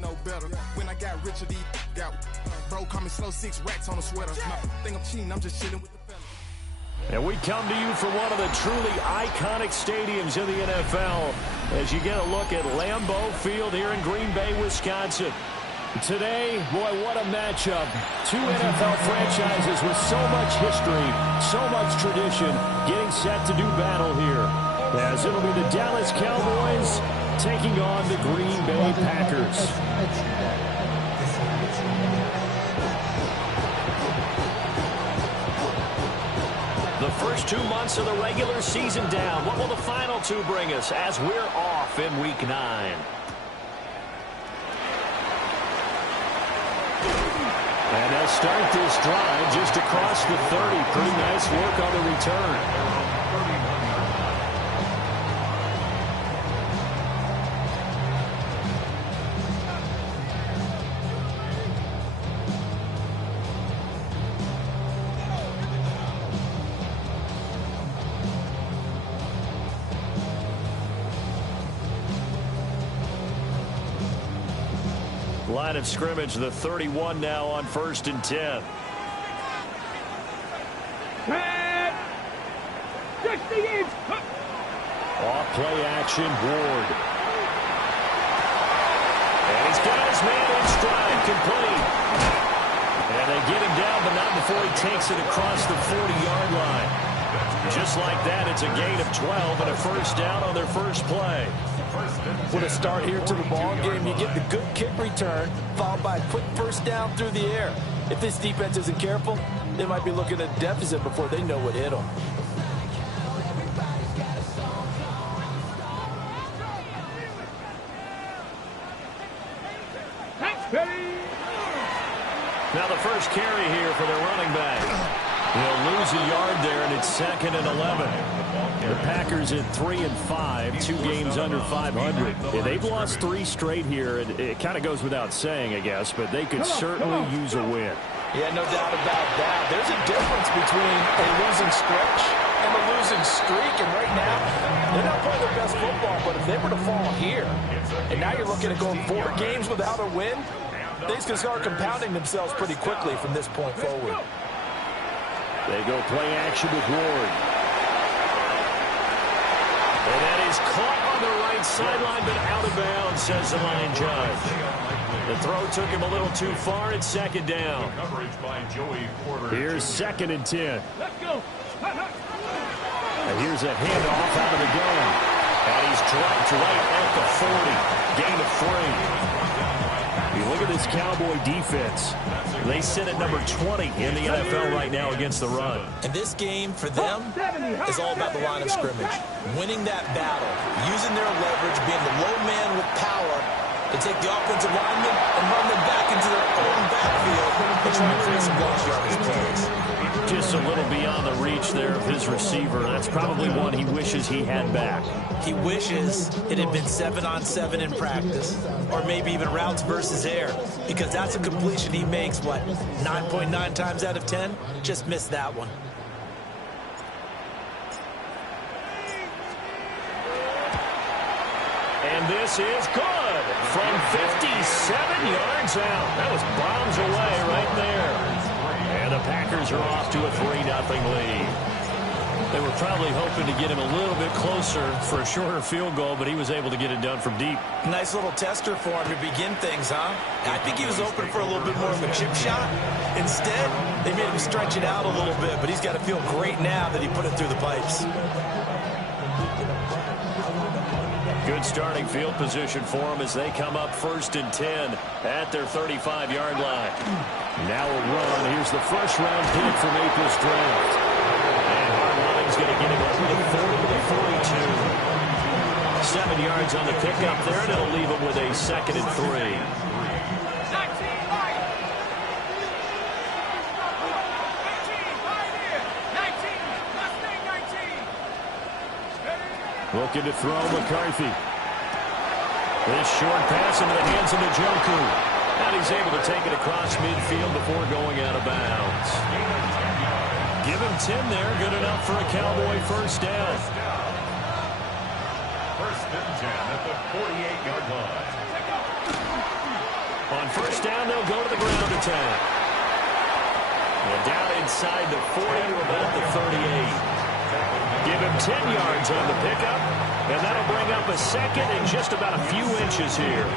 no better. When I got richer, these got bro, call me slow, 6 racks on a sweater. My think I'm cheating, I'm just chilling with the fellas. And we come to you from one of the truly iconic stadiums in the NFL as you get a look at Lambeau Field here in Green Bay, Wisconsin. Today, boy, what a matchup. Two NFL franchises with so much history, so much tradition, getting set to do battle here. As it'll be the Dallas Cowboys taking on the Green Bay Packers. The first 2 months of the regular season down. What will the final 2 bring us as we're off in Week 9? And they'll start this drive just across the 30. Pretty nice work on the return. Line of scrimmage, the 31 now on 1st and 10. Off play action, Ward. And he's got his man in stride, complete. And they get him down, but not before he takes it across the 40-yard line. Just like that, it's a gain of 12 and a first down on their first play. With a start here to the ball game, you get the good kick return, followed by a quick first down through the air. If this defense isn't careful, they might be looking at a deficit before they know what hit them. Now the first carry here for their running back. He'll lose a yard there, and it's 2nd and 11. The Packers at 3-5, 2 games under 500. Yeah, they've lost 3 straight here, and it kind of goes without saying, I guess, but they could certainly use a win. Yeah, no doubt about that. There's a difference between a losing stretch and a losing streak, and right now, they're not playing their best football, but if they were to fall here, and now you're looking at going 4 games without a win, things can start compounding themselves pretty quickly from this point forward. They go play action with Ward. And that is caught on the right sideline, but out of bounds, says the line judge. The throw took him a little too far. It's 2nd down. Here's 2nd and 10. And here's a handoff out of the gun. And he's dropped right at the 40. Gain of 3. You look at this Cowboy defense. They sit at number 20 in the NFL right now against the run. And this game, for them, is all about the line of scrimmage. Winning that battle, using their leverage, being the low man with power to take the offensive linemen and run them back into their own backfield and try to create some long yardage plays. Just a little beyond the reach there of his receiver. That's probably one he wishes he had back. He wishes it had been 7-on-7 in practice, or maybe even routes versus air, because that's a completion he makes, what, 9.9 times out of 10? Just missed that one. And this is good from 57 yards out. That was bombs away right there. And the Packers are off to a 3-0 lead. They were probably hoping to get him a little bit closer for a shorter field goal, but he was able to get it done from deep. Nice little tester for him to begin things, huh? I think he was open for a little bit more of a chip shot. Instead, they made him stretch it out a little bit, but he's got to feel great now that he put it through the pipes. Good starting field position for them as they come up 1st and 10 at their 35-yard line. Now a run. Here's the first-round pick from April's draft. And Hartline's going to get him over the 40 to the 42. 7 yards on the pickup there, and it'll leave him with a 2nd and 3. Looking to throw McCarthy. This short pass into the hands of Njoku. And he's able to take it across midfield before going out of bounds. Give him 10 there. Good enough for a Cowboy first down. 1st and 10 at the 48-yard line. On first down, they'll go to the ground attack. And down inside the 40 to about the 38. Give him 10 yards on the pickup, and that'll bring up a second and just about a few inches here.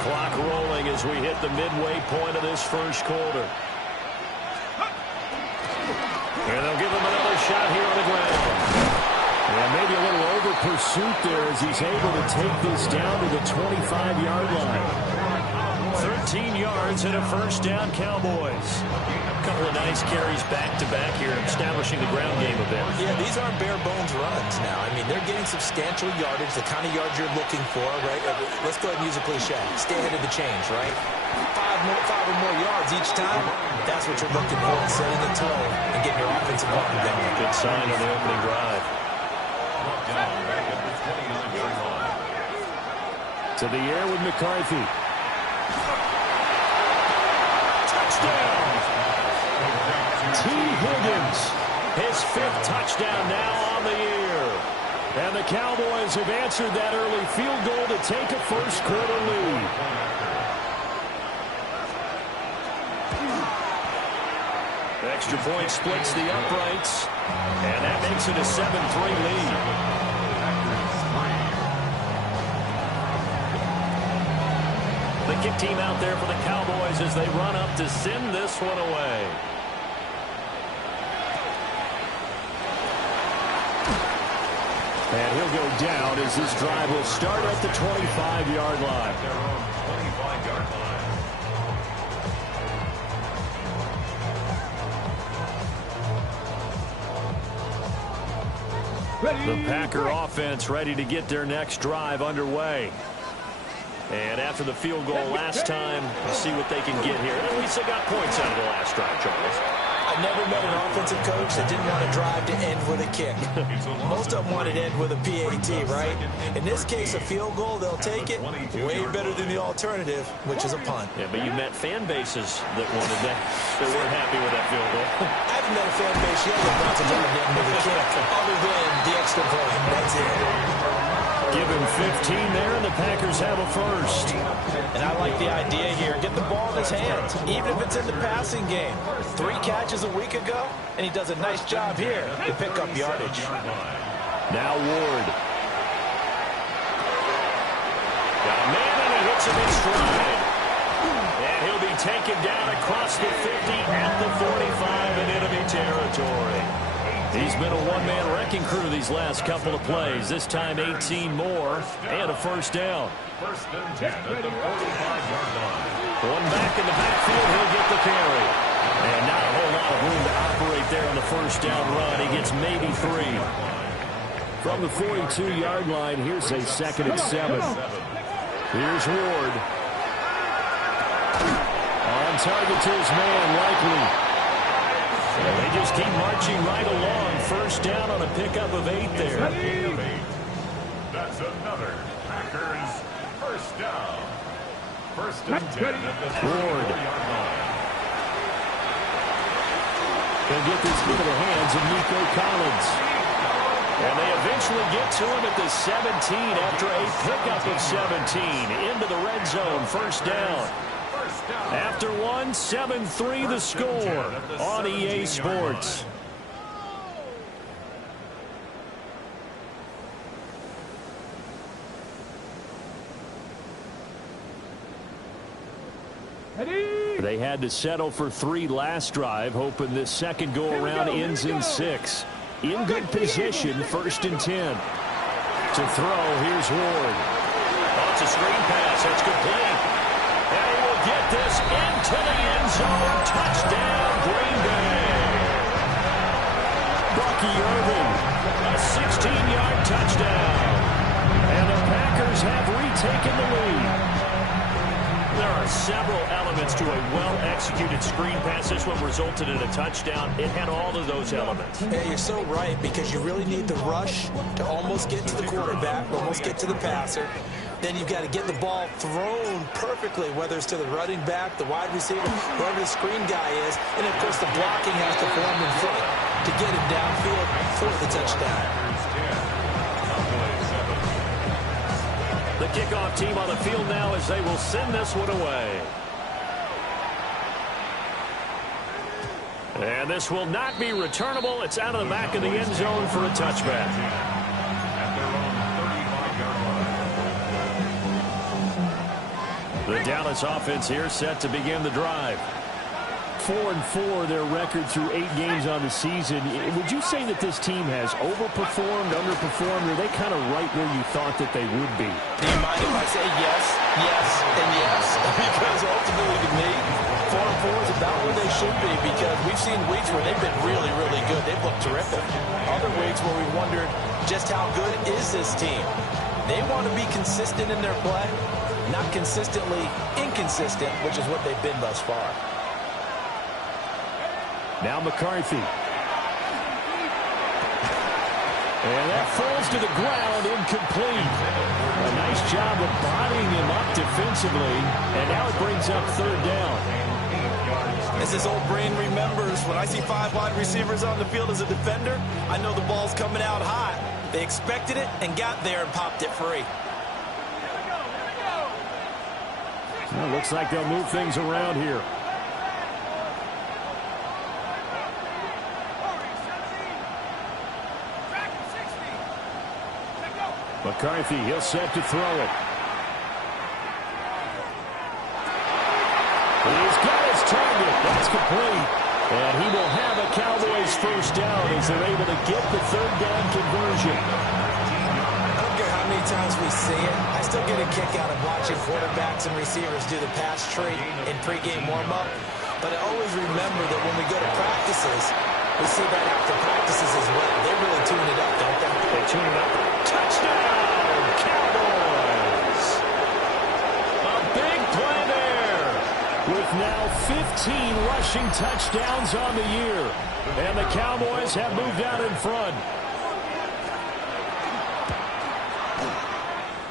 Clock rolling as we hit the midway point of this first quarter. And they'll give him another shot here on the ground. And maybe a little over pursuit there as he's able to take this down to the 25-yard line. 13 yards and a first down, Cowboys. A couple of nice carries back-to-back here, establishing the ground game a bit. Yeah, these aren't bare-bones runs now. I mean, they're getting substantial yardage, the kind of yards you're looking for, right? Let's go ahead and use a cliche. Stay ahead of the change, right? Five or more yards each time. That's what you're looking for, setting the tone and getting your offensive line going. Good sign on the opening drive. To the air with McCarthy. Touchdown! T. Higgins, his 5th touchdown now on the year. And the Cowboys have answered that early field goal to take a first quarter lead. Extra point splits the uprights, and that makes it a 7-3 lead. The kick team out there for the Cowboys as they run up to send this one away. And he'll go down as this drive will start at the 25-yard line. The Packer offense ready to get their next drive underway. And after the field goal last time, we'll see what they can get here. And at least they got points out of the last drive, Charles. I've never met an offensive coach that didn't want to drive to end with a kick. Most of them wanted to end with a PAT, right? In this case, a field goal, they'll take it. Way better than the alternative, which is a punt. Yeah, but you met fan bases that wanted that, that weren't happy with that field goal. I haven't met a fan base yet that wants to drive to end with a kick, other than the extra point. That's it. Give him 15 there, and the Packers have a first. And I like the idea here. Get the ball in his hands, even if it's in the passing game. 3 catches a week ago, and he does a nice job here to pick up yardage. Now Ward. Got a man, and he hits him in stride. And he'll be taken down across the 50 at the 45 in enemy territory. He's been a one-man wrecking crew these last couple of plays. This time 18 more and a first down. First and 10 at the 45-yard line. One back in the backfield, he'll get the carry. And not a whole lot of room to operate there on the first down run. He gets maybe 3. From the 42-yard line, here's a 2nd and 7. Here's Ward. On target to his man, Likely. And they just keep marching right along. First down on a pickup of 8 there. That's another Packers first down. First and 10 at the 40-yard line. They'll get this into the hands of Nico Collins. And they eventually get to him at the 17 after a pickup of 17 into the red zone. First down. After 1, 7-3 the score on EA Sports. They had to settle for 3 last drive, hoping this second go-around ends in 6. In good position, 1st and 10. To throw, here's Ward. Oh, it's a screen pass. That's complete. And he will get this into the end zone. Touchdown, Green Bay. Bucky Irving, a 16-yard touchdown. And the Packers have retaken the lead. There are several elements to a well-executed screen pass. This one resulted in a touchdown. It had all of those elements. Yeah, you're so right, because you really need the rush to almost get to the quarterback, almost get to the passer. Then you've got to get the ball thrown perfectly, whether it's to the running back, the wide receiver, whoever the screen guy is. And, of course, the blocking has to form in front to get him downfield for the touchdown. The kickoff team on the field now as they will send this one away. And this will not be returnable. It's out of the back of the end zone for a touchback. At their own 35-yard line. The Dallas offense here set to begin the drive. 4-4 their record through 8 games on the season. Would you say that this team has overperformed, underperformed, or are they kind of right where you thought that they would be? Do you mind if I say yes, yes, and yes? Because ultimately to me, 4-4 is about where they should be, because we've seen weeks where they've been really, really good. They've looked terrific. Other weeks where we wondered just how good is this team. They want to be consistent in their play, not consistently inconsistent, which is what they've been thus far. Now McCarthy. And that falls to the ground, incomplete. A nice job of bodying him up defensively, and now it brings up third down. As his old brain remembers, when I see 5 wide receivers on the field as a defender, I know the ball's coming out hot. They expected it and got there and popped it free. Well, looks like they'll move things around here. McCarthy, he'll set to throw it. He's got his target. That's complete. And he will have a Cowboys first down as they're able to get the third down conversion. I don't care how many times we see it. I still get a kick out of watching quarterbacks and receivers do the pass tree in pregame warm-up. But I always remember that when we go to practices, we see that after practices as well. They really tune it up, don't they? They tune it up. Touchdown, Cowboys! A big play there. With now 15 rushing touchdowns on the year. And the Cowboys have moved out in front.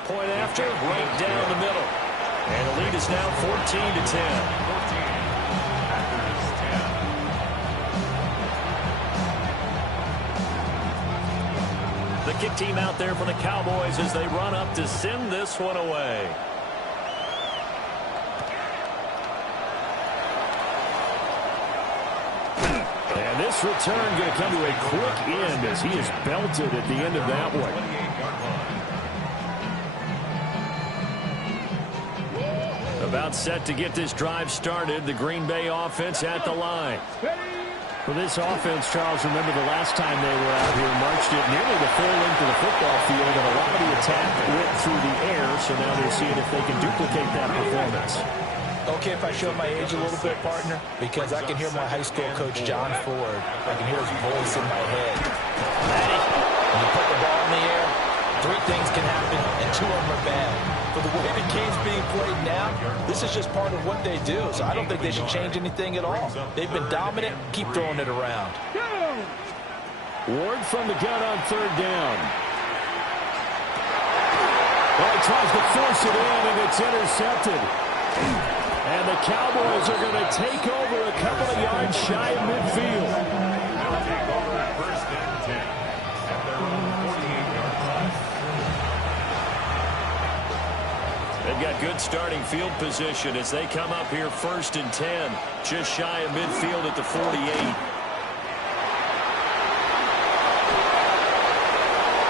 Point after, right down the middle. And the lead is now 14-10. The kick team out there for the Cowboys as they run up to send this one away. And this return going to come to a quick end as he is belted at the end of that one. About set to get this drive started. The Green Bay offense at the line. For this offense, Charles, remember the last time they were out here, marched it nearly the full length of the football field, and a lot of the attack went through the air, so now they're seeing if they can duplicate that performance. Okay, if I show my age a little bit, partner, because I can hear my high school coach, John Ford. I can hear his voice in my head. Matty, when you put the ball in the air, 3 things can happen, and 2 of them are bad. For the way the game's being played now, this is just part of what they do, so I don't think they should change anything at all. They've been dominant. Keep throwing it around. Ward from the gun on third down. Well, he tries to force it in, and it's intercepted. And the Cowboys are going to take over a couple of yards shy of midfield. They'll take over at first and 10 at their own 48-yard line. They've got good starting field position as they come up here first and 10, just shy of midfield at the 48.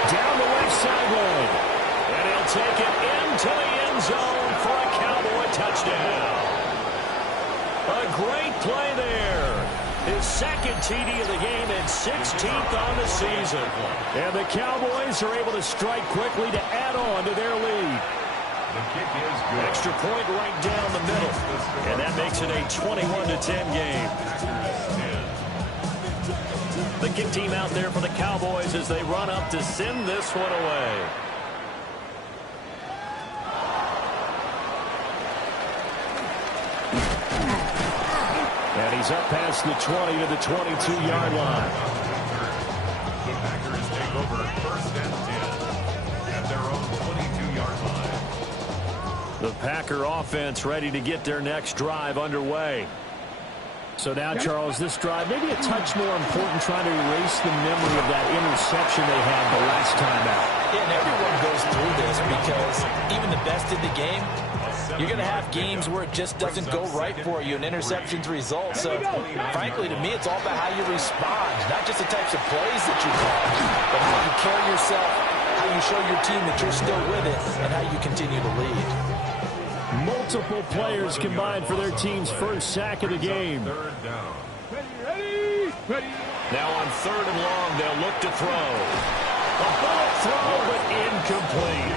Down the left sideline. And he'll take it into the end zone for a Cowboy touchdown. A great play there. His second TD of the game and 16th on the season. And the Cowboys are able to strike quickly to add on to their lead. The kick is good. Extra point right down the middle. And that makes it a 21-10 game. The kick team out there for the Cowboys as they run up to send this one away. And he's up past the 20 to the 22-yard line. The Packers take over first and 10 at their own 22-yard line. The Packer offense ready to get their next drive underway. So now, Charles, this drive maybe a touch more important, trying to erase the memory of that interception they had the last time out. Yeah, and everyone goes through this because even the best in the game, you're going to have games where it just doesn't go right for you, and interceptions result. So, frankly, to me, it's all about how you respond, not just the types of plays that you call, but how you carry yourself, how you show your team that you're still with it, and how you continue to lead. Multiple players combined for their team's first sack of the game. Now on 3rd and long, they'll look to throw. A bullet throw, but incomplete.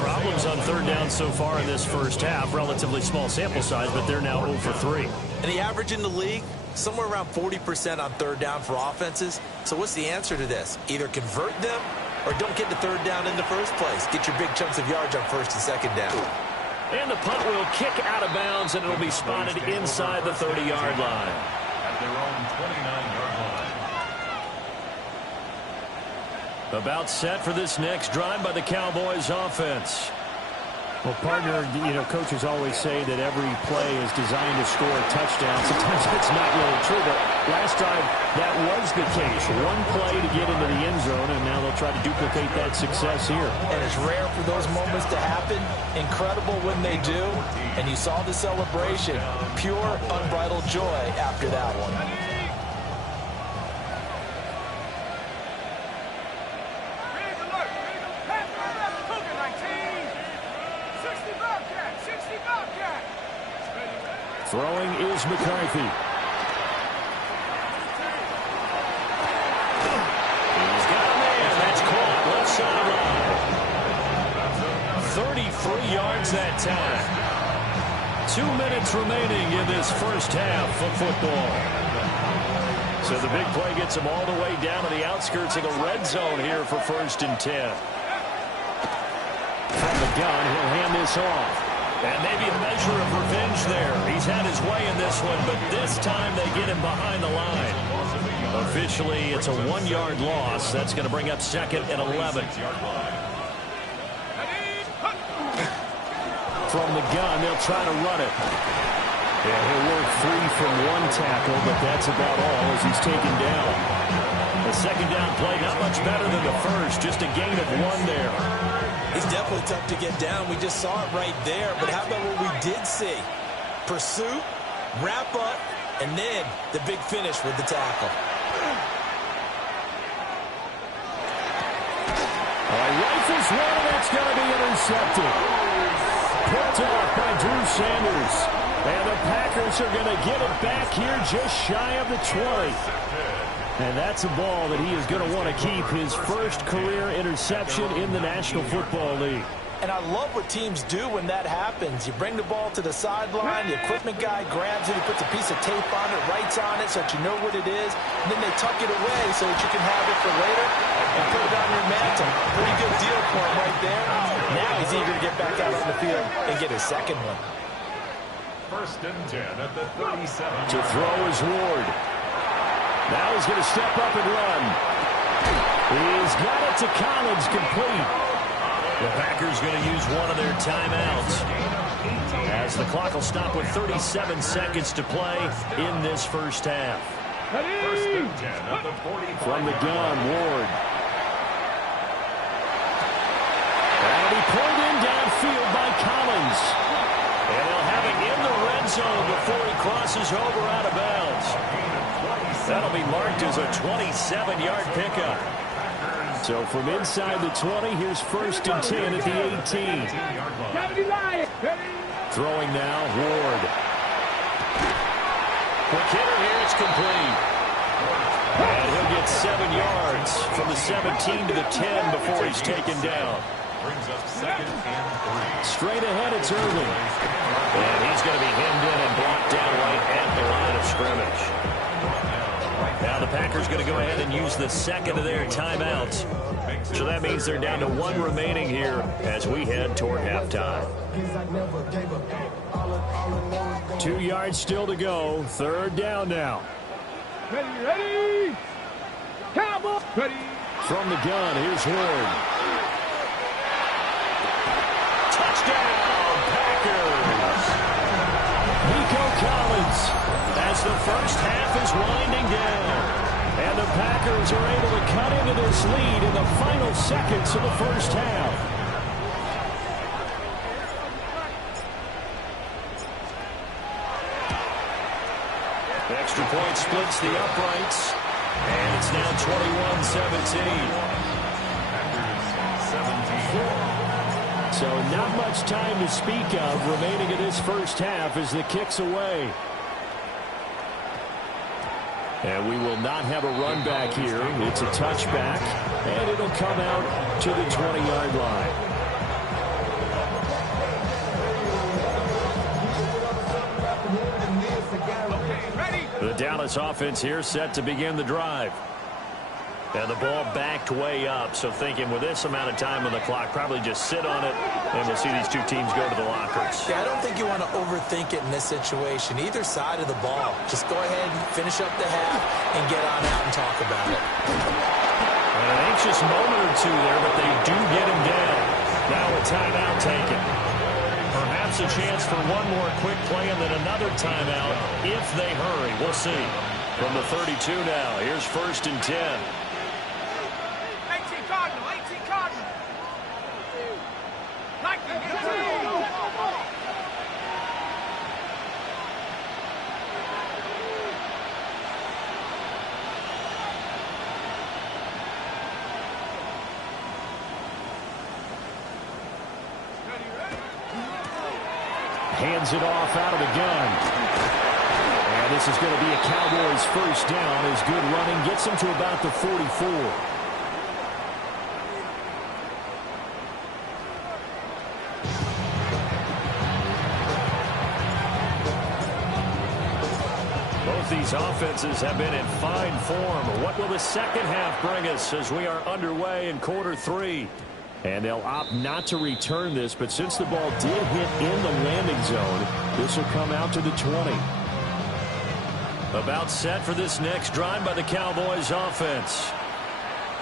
Problems on 3rd down so far in this first half. Relatively small sample size, but they're now 0 for 3. And the average in the league, somewhere around 40% on 3rd down for offenses. So what's the answer to this? Either convert them or don't get the 3rd down in the first place. Get your big chunks of yards on 1st and 2nd down. And the punt will kick out of bounds, and it'll be spotted inside the 30-yard line. At their own 29-yard line. About set for this next drive by the Cowboys offense. Well, partner, coaches always say that every play is designed to score a touchdown. Sometimes it's not really true, but last time that was the case. One play to get into the end zone, and now they'll try to duplicate that success here. And it's rare for those moments to happen. Incredible when they do. And you saw the celebration. Pure, unbridled joy after that one. Throwing is McCarthy. He's got a man. That's caught left sideline. 33 yards that time. 2 minutes remaining in this first half of football. So the big play gets him all the way down to the outskirts of the red zone here for 1st and 10. From the gun, he'll hand this off. And maybe a measure of revenge there. He's had his way in this one, but this time they get him behind the line. Officially, it's a 1-yard loss. That's going to bring up 2nd and 11. From the gun, they'll try to run it. Yeah, he'll work 3 from 1 tackle, but that's about all as he's taken down. The 2nd down play, not much better than the first, just a gain of 1 there. He's definitely tough to get down. We just saw it right there. But how about what we did see? Pursuit, wrap up, and then the big finish with the tackle. Rifles one, that's going to be intercepted. Picked off by Drew Sanders. And the Packers are going to get it back here just shy of the 20. And that's a ball that he is going to want to keep, his first career interception in the National Football League. And I love what teams do when that happens. You bring the ball to the sideline, the equipment guy grabs it, he puts a piece of tape on it, writes on it so that you know what it is, and then they tuck it away so that you can have it for later and put it on your mantle. Pretty good deal for him right there. Now he's eager to get back out on the field and get his 2nd one. 1st and 10 at the 37. To throw is Ward. Now he's going to step up and run. He's got it to Collins, complete. The Packers going to use one of their timeouts, as the clock will stop with 37 seconds to play in this first half. 1st and 10 at the 45. From the gun, Ward. That'll be pulled in downfield by Collins. And they'll have it in the red zone before he crosses over out of bounds. That'll be marked as a 27-yard pickup. So from inside the 20, here's 1st and 10 at the 18. Throwing now, Ward. Quick hitter here, it's complete. And he'll get 7 yards from the 17 to the 10 before he's taken down. Brings up 2nd and 3. Straight ahead, it's Irving. And he's going to be hemmed in and blocked down right at the line of scrimmage. Now the Packers going to go ahead and use the 2nd of their timeouts. So that means they're down to 1 remaining here as we head toward halftime. 2 yards still to go. 3rd down now. Ready? Cowboy! Ready? From the gun, here's Ward. Touchdown, Packers! Nico Collins, as the first half is winding down. And the Packers are able to cut into this lead in the final seconds of the first half. extra point splits the uprights. And it's now 21-17. So not much time to speak of remaining in this first half as the kick's away. And we will not have a run back here. It's a touchback, and it'll come out to the 20-yard line. The Dallas offense here set to begin the drive. And the ball backed way up, so thinking with this amount of time on the clock, probably just sit on it, and we'll see these two teams go to the lockers. Yeah, I don't think you want to overthink it in this situation. Either side of the ball. Just go ahead and finish up the half and get on out and talk about it. An anxious moment or two there, but they do get him down. Now a timeout taken. Perhaps a chance for one more quick play and then another timeout if they hurry. We'll see. From the 32 now, here's 1st and 10. 18 Cardinal, 18 Cardinal. Like the 18. Hands it off out of the gun. And this is going to be a Cowboys first down as good running gets them to about the 44. Both these offenses have been in fine form. What will the second half bring us as we are underway in quarter 3? And they'll opt not to return this, but since the ball did hit in the landing zone, this will come out to the 20. About set for this next drive by the Cowboys offense.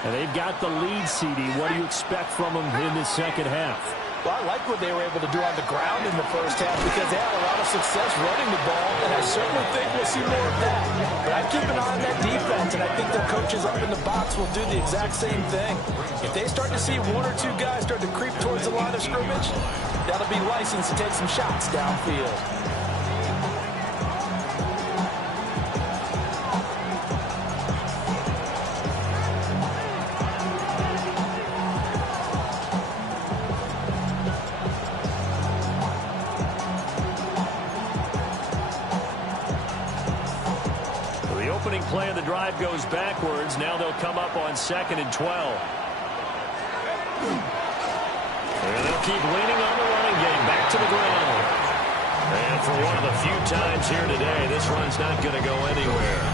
And they've got the lead, CD. What do you expect from them in this second half? Well, I like what they were able to do on the ground in the first half because they had a lot of success running the ball, and I certainly think we'll see more of that. But I'd keep an eye on that defense, and I think their coaches up in the box will do the exact same thing. If they start to see one or two guys start to creep towards the line of scrimmage, that'll be license to take some shots downfield. Play of the drive goes backwards. Now they'll come up on 2nd and 12. And they'll keep leaning on the running game. Back to the ground. And for one of the few times here today, this run's not going to go anywhere.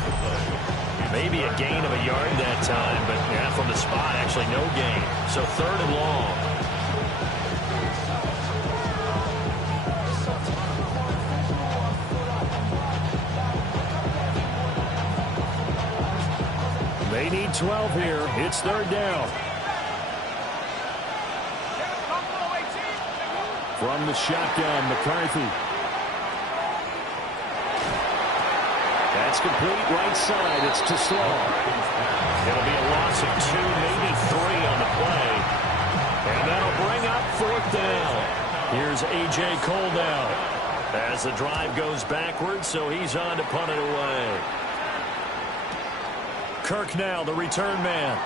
Maybe a gain of a yard that time, but yeah, from the spot, actually no gain. So 3rd and long. They need 12 here. It's 3rd down. From the shotgun, McCarthy. That's complete right side. It's to Slow. It'll be a loss of 2, maybe 3 on the play. And that'll bring up 4th down. Here's A.J. Cole now. As the drive goes backwards, so he's on to punt it away. Kirk now, the return man.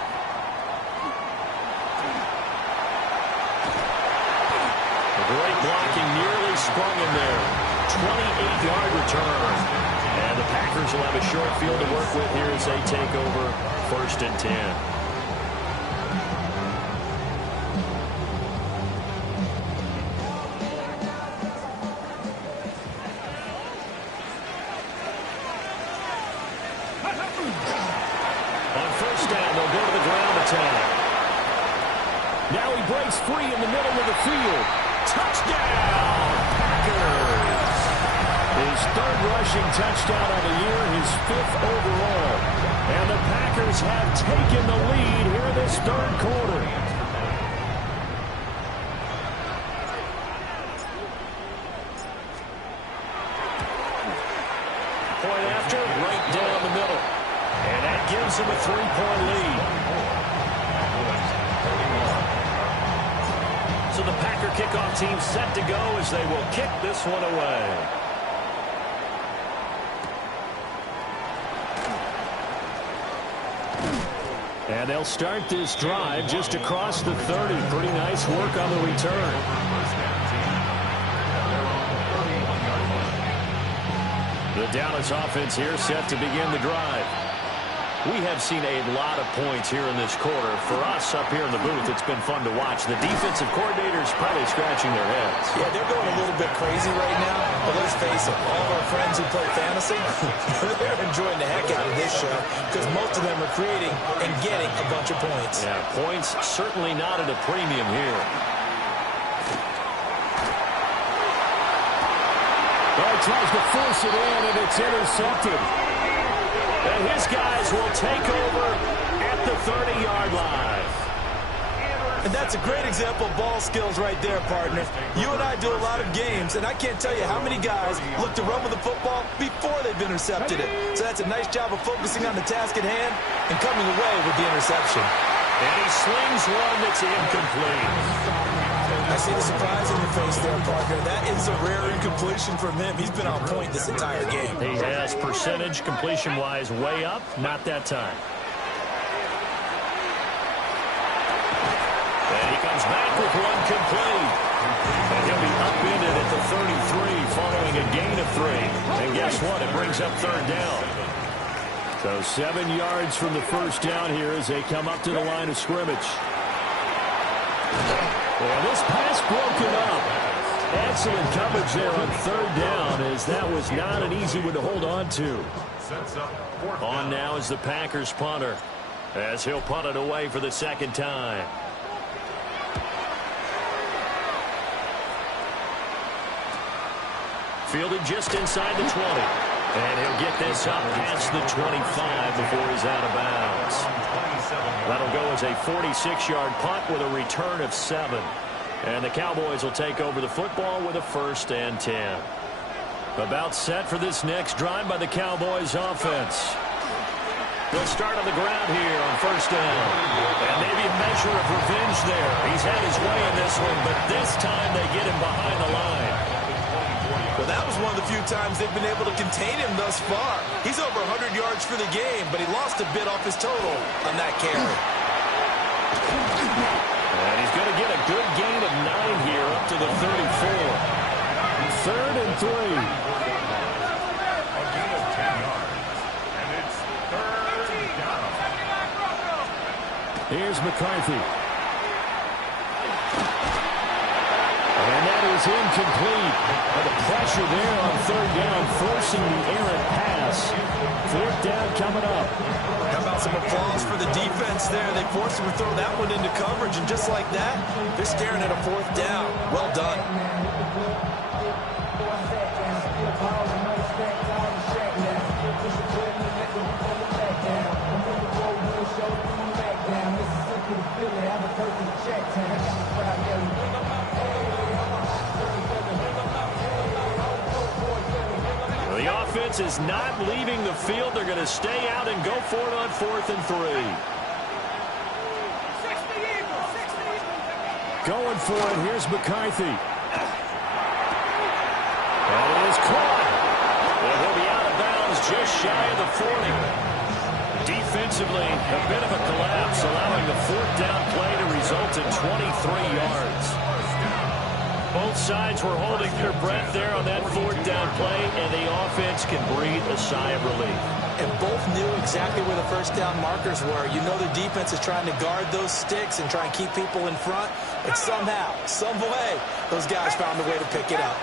The great blocking nearly sprung him there. 28-yard return. And the Packers will have a short field to work with here as they take over 1st and 10. Now he breaks free in the middle of the field. Touchdown, Packers! His 3rd rushing touchdown of the year, his 5th overall. And the Packers have taken the lead here in this 3rd quarter. Point after, right down the middle. And that gives him a 3-point lead. So the Packer kickoff team set to go as they will kick this one away. And they'll start this drive just across the 30. Pretty nice work on the return. The Dallas offense here set to begin the drive. We have seen a lot of points here in this quarter. For us up here in the booth, it's been fun to watch. The defensive coordinators probably scratching their heads. Yeah, they're going a little bit crazy right now. But let's face it, all of our friends who play fantasy, they're enjoying the heck out of this show because most of them are creating and getting a bunch of points. Yeah, points certainly not at a premium here. He tries to force it in, and it's intercepted. And his guys will take over at the 30-yard line. And that's a great example of ball skills right there, partner. You and I do a lot of games, and I can't tell you how many guys look to run with the football before they've intercepted it. So that's a nice job of focusing on the task at hand and coming away with the interception. And he slings one that's incomplete. I see the surprise in your face there, partner. That is a rare incompletion from him. He's been on point this entire game. He has percentage completion-wise way up. Not that time. And he comes back with one complete. And he'll be upended at the 33 following a gain of 3. And guess what? It brings up third down. So 7 yards from the first down here as they come up to the line of scrimmage. Well, this pass broken up. Excellent coverage there on third down as that was not an easy one to hold on to. On now is the Packers punter as he'll punt it away for the second time. Fielded just inside the 20. And he'll get this up past the 25 before he's out of bounds. That'll go as a 46-yard punt with a return of 7. And the Cowboys will take over the football with a 1st and 10. About set for this next drive by the Cowboys offense. They'll start on the ground here on 1st down. And maybe a measure of revenge there. He's had his way in this one, but this time they get him behind the line. Well, that was one of the few times they've been able to contain him thus far. He's over 100 yards for the game, but he lost a bit off his total on that carry. And he's going to get a good gain of 9 here up to the 34. 3rd and 3. A gain of 10 yards. And it's 3rd down. Here's McCarthy. And that is incomplete. And the pressure there on 3rd down, forcing the errant pass. 4th down coming up. How about some applause for the defense there? They forced him to throw that one into coverage, and just like that, they're staring at a 4th down. Well done. The offense is not leaving the field. They're going to stay out and go for it on 4th and 3. Going for it. Here's McCarthy. And it is caught. And he'll be out of bounds just shy of the 40. Defensively, a bit of a collapse, allowing the 4th down play to result in 23 yards. Both sides were holding their breath there on that 4th down play, and the offense can breathe a sigh of relief. And both knew exactly where the 1st down markers were. You know the defense is trying to guard those sticks and try and keep people in front, but somehow, some way, those guys found a way to pick it up.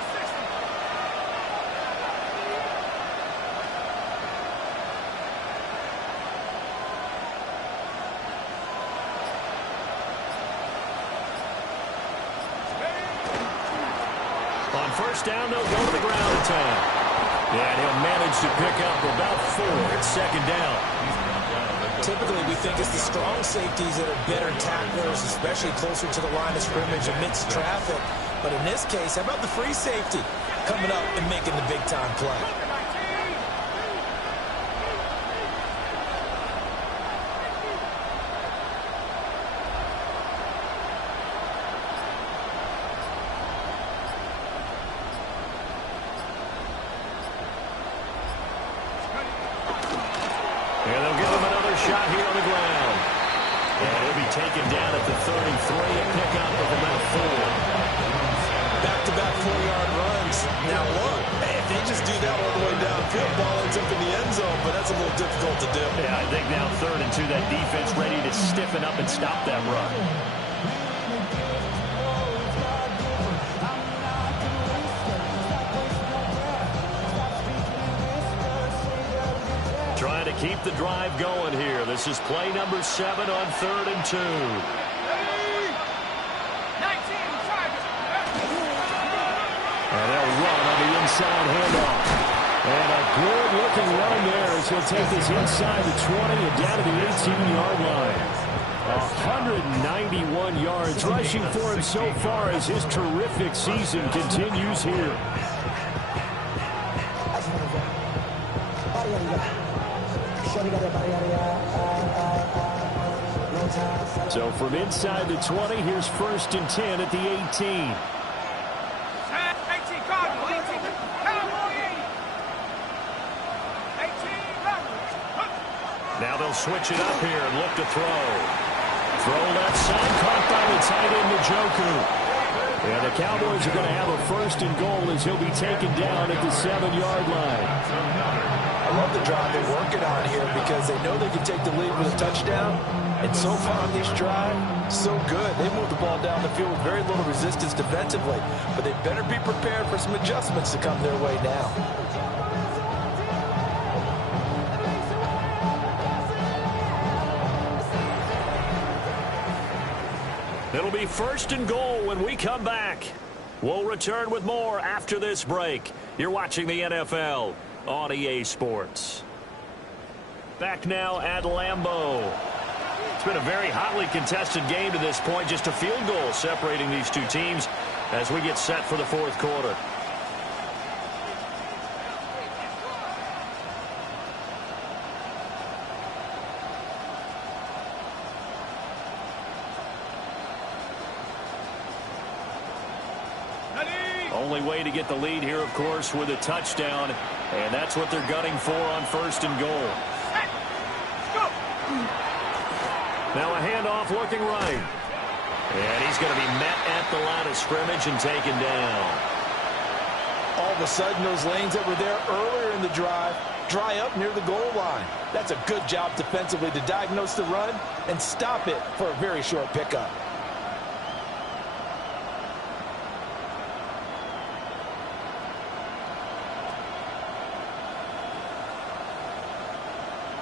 On 1st down, they'll go to the ground attack. And he'll manage to pick up about 4 at 2nd down. Typically, we think it's the strong safeties that are better tacklers, especially closer to the line of scrimmage amidst traffic. But in this case, how about the free safety coming up and making the big-time play? And they'll give him another shot here on the ground. And he'll be taken down at the 33, a pickup of about 4. Back-to-back 4-yard runs. Now look, hey, if they just do that all the way downfield, ball ends up in the end zone, but that's a little difficult to do. Yeah, I think now 3rd and 2, that defense ready to stiffen up and stop that run. Trying to keep the drive going here. This is play number 7 on 3rd and 2. 19 Chargers. And they'll run on the inside handoff. And a good-looking run there as he'll take this inside the 20 and down to the 18-yard line. 191 yards rushing for him so far as his terrific season continues here. So from inside the 20, here's 1st and 10 at the 18. 18 Cardinal, 18 Cowboy, 18 Rebels. Now they'll switch it up here and look to throw. Throw left side, caught by the tight end, Njoku. And the Cowboys are going to have a 1st and goal as he'll be taken down at the 7-yard line. I love the drive they're working on here because they know they can take the lead with a touchdown. And so far on this drive, so good. They moved the ball down the field with very little resistance defensively. But they better be prepared for some adjustments to come their way now. It'll be 1st and goal when we come back. We'll return with more after this break. You're watching the NFL on EA Sports. Back now at Lambeau. It's been a very hotly contested game to this point. Just a field goal separating these two teams as we get set for the 4th quarter. Only way to get the lead here, of course, with a touchdown. And that's what they're gunning for on 1st and goal. Now a handoff looking right. And he's going to be met at the line of scrimmage and taken down. All of a sudden, those lanes that were there earlier in the drive dry up near the goal line. That's a good job defensively to diagnose the run and stop it for a very short pickup.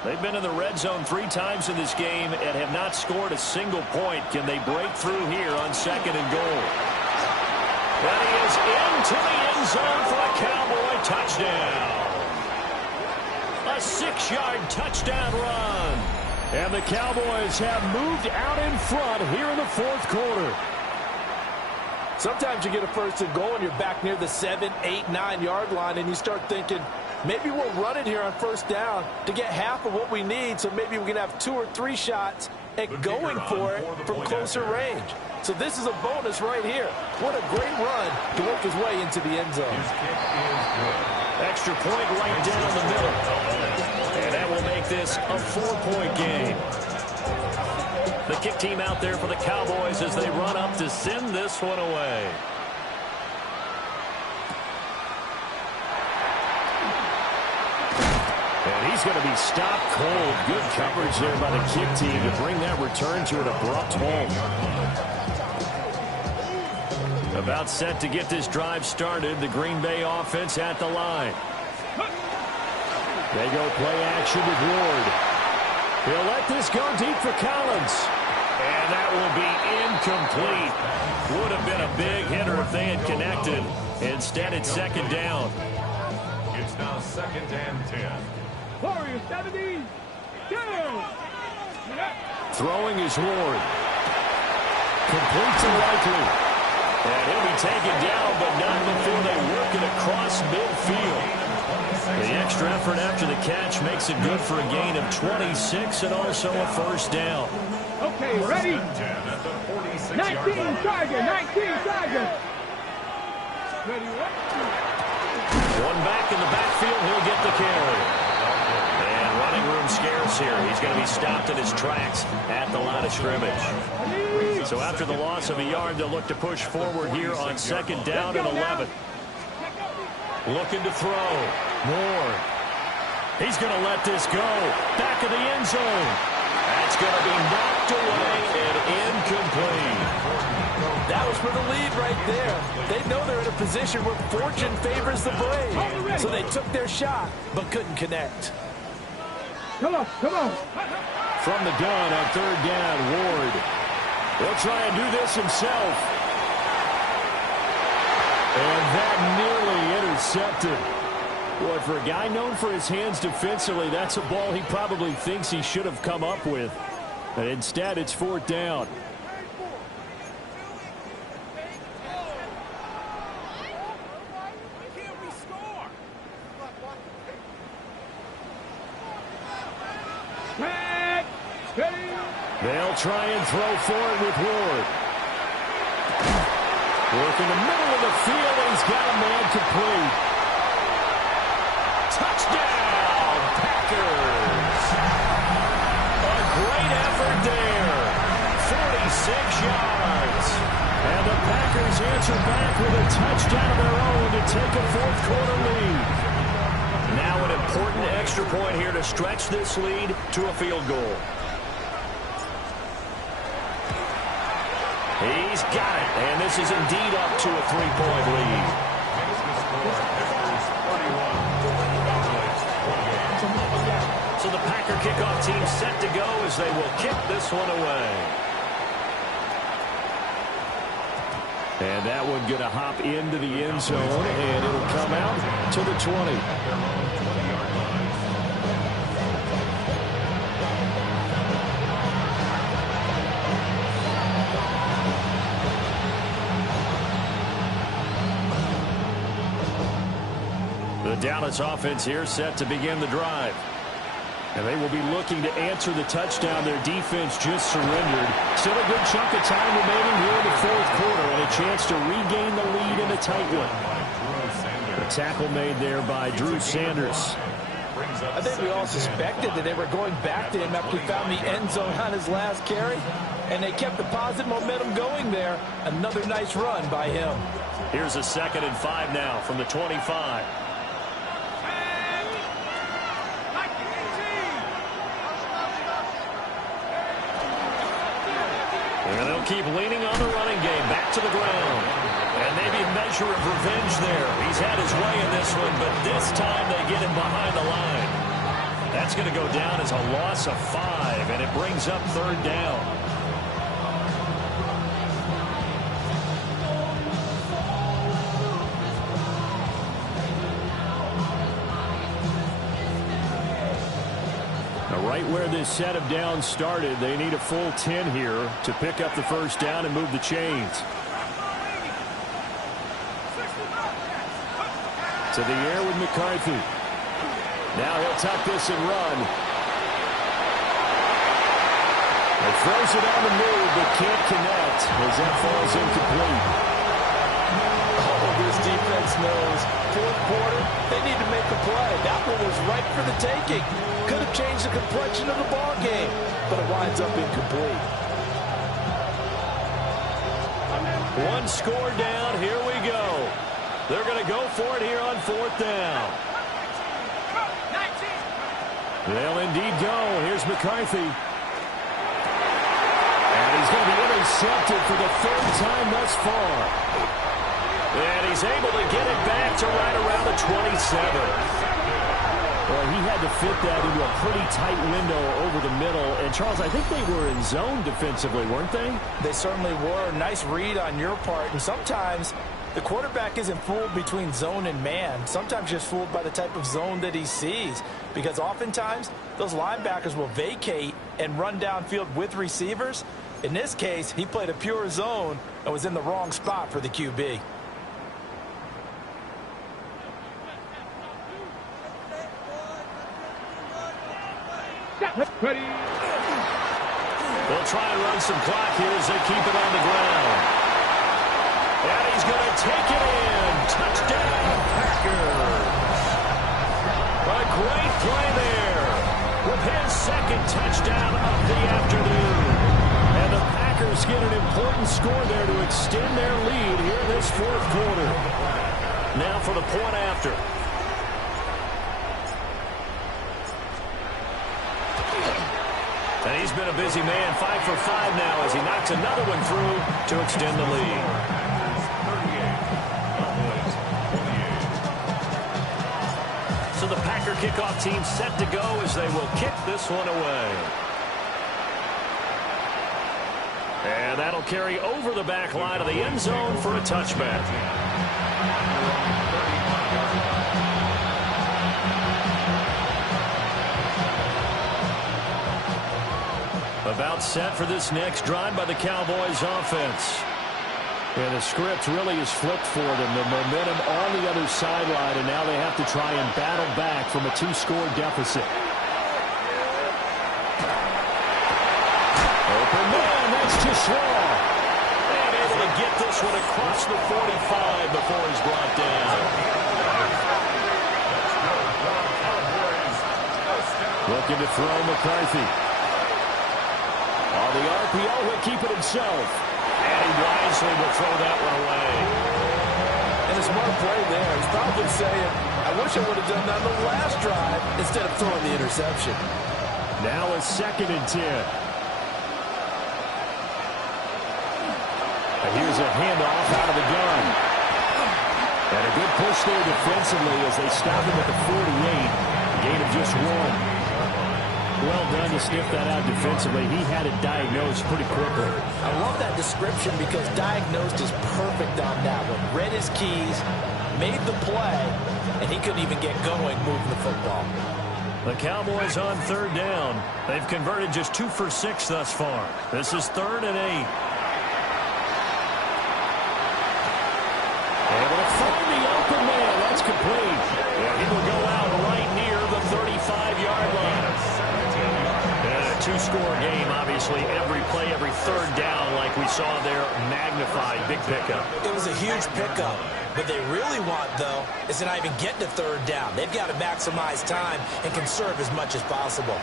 They've been in the red zone 3 times in this game and have not scored a single point. Can they break through here on 2nd and goal? And he is into the end zone for a Cowboy touchdown. A 6-yard touchdown run. And the Cowboys have moved out in front here in the 4th quarter. Sometimes you get a 1st and goal and you're back near the 7, 8, 9-yard line and you start thinking, maybe we'll run it here on 1st down to get half of what we need, so maybe we can have 2 or 3 shots at going for it from closer range. So this is a bonus right here. What a great run to work his way into the end zone. Extra point right down the middle. And that will make this a 4-point game. The kick team out there for the Cowboys as they run up to send this one away. And he's going to be stopped cold. Good coverage there by the kick team to bring that return to an abrupt halt. About set to get this drive started. The Green Bay offense at the line. They go play action with Ward. He'll let this go deep for Collins. And that will be incomplete. Would have been a big hitter if they had connected. Instead, it's 2nd down. It's now 2nd and 10. Warriors 70. Throwing is Ward. Complete to Likely. And he'll be taken down, but not before they work it across midfield. The extra effort after the catch makes it good for a gain of 26 and also a 1st down. Okay, ready? 19 Charger, 19 Charger. Ready, One back in the backfield, he'll get the carry. And running room scarce here. He's going to be stopped in his tracks at the line of scrimmage. So after the loss of a yard, they'll look to push forward here on 2nd down and 11. Looking to throw. Moore. He's going to let this go. Back of the end zone. That's going to be knocked away and incomplete. That was for the lead right there. They know they're in a position where fortune favors the brave. So they took their shot, but couldn't connect. Come on, come on. From the gun on 3rd down, Ward. He'll try and do this himself. And that nearly intercepted. Boy, for a guy known for his hands defensively, that's a ball he probably thinks he should have come up with. But instead, it's 4th down. They'll try and throw for it with Ward. Work in the middle of the field, and he's got a man complete. Touchdown, Packers! A great effort there. 46 yards. And the Packers answer back with a touchdown of their own to take a 4th quarter lead. Now an important extra point here to stretch this lead to a field goal. He's got it, and this is indeed up to a 3-point lead. So the Packer kickoff team set to go as they will kick this one away. And that one going to hop into the end zone, and it'll come out to the 20. The Dallas offense here set to begin the drive. And they will be looking to answer the touchdown their defense just surrendered. Still a good chunk of time remaining here in the 4th quarter and a chance to regain the lead in a tight one. A tackle made there by Drew Sanders. I think we all suspected that they were going back to him after he found the end zone on his last carry. And they kept the positive momentum going there. Another nice run by him. Here's a 2nd and 5 now from the 25. And they'll keep leaning on the running game back to the ground. And maybe a measure of revenge there. He's had his way in this one, but this time they get him behind the line. That's going to go down as a loss of 5, and it brings up 3rd down. Right where this set of downs started, they need a full 10 here to pick up the 1st down and move the chains. To the air with McCarthy. Now he'll tuck this and run. He throws it on the move, but can't connect as that falls incomplete. This defense knows 4th quarter, they need to make a play. That one was right for the taking. Could have changed the complexion of the ball game, but it winds up incomplete. One score down. Here we go. They're going to go for it here on 4th down. They'll indeed go. Here's McCarthy. And he's going to be intercepted for the 3rd time thus far. And he's able to get it back to right around the 27. Well, he had to fit that into a pretty tight window over the middle. And, Charles, I think they were in zone defensively, weren't they? They certainly were. Nice read on your part. And sometimes the quarterback isn't fooled between zone and man. Sometimes just fooled by the type of zone that he sees. Because oftentimes, those linebackers will vacate and run downfield with receivers. In this case, he played a pure zone and was in the wrong spot for the QB. Ready. They'll try and run some clock here as they keep it on the ground. And he's going to take it in. Touchdown, Packers. A great play there. second touchdown of the afternoon. And the Packers get an important score there to extend their lead here this fourth quarter. Now for the point after. And he's been a busy man, 5 for 5 now as he knocks another one through to extend the lead. So the Packer kickoff team set to go as they will kick this one away. And that'll carry over the back line of the end zone for a touchback. About set for this next drive by the Cowboys offense. And the script really is flipped for them. The momentum on the other sideline, and now they have to try and battle back from a 2-score deficit. Open man, that's too slow. And able to get this one across the 45 before he's brought down. Looking to throw McCarthy. On the RPO, he'll keep it himself. And he wisely will throw that one away. And a smart play there. He's probably saying, I wish I would have done that on the last drive instead of throwing the interception. Now a 2nd and 10. And here's a handoff out of the gun. And a good push there defensively as they stop him at the 48. Gain of just 1. Well done to sniff that out defensively. He had it diagnosed pretty quickly. I love that description because diagnosed is perfect on that one. Read his keys, made the play, and he couldn't even get going moving the football. The Cowboys on 3rd down. They've converted just 2 for 6 thus far. This is 3rd and 8. Able to find the open man. That's complete. Yeah, he will go out right near the 35-yard line. And a 2-score game, obviously. Every play, every 3rd down, like we saw there, magnified. Big pickup. It was a huge pickup. What they really want, though, is to not even get to 3rd down. They've got to maximize time and conserve as much as possible.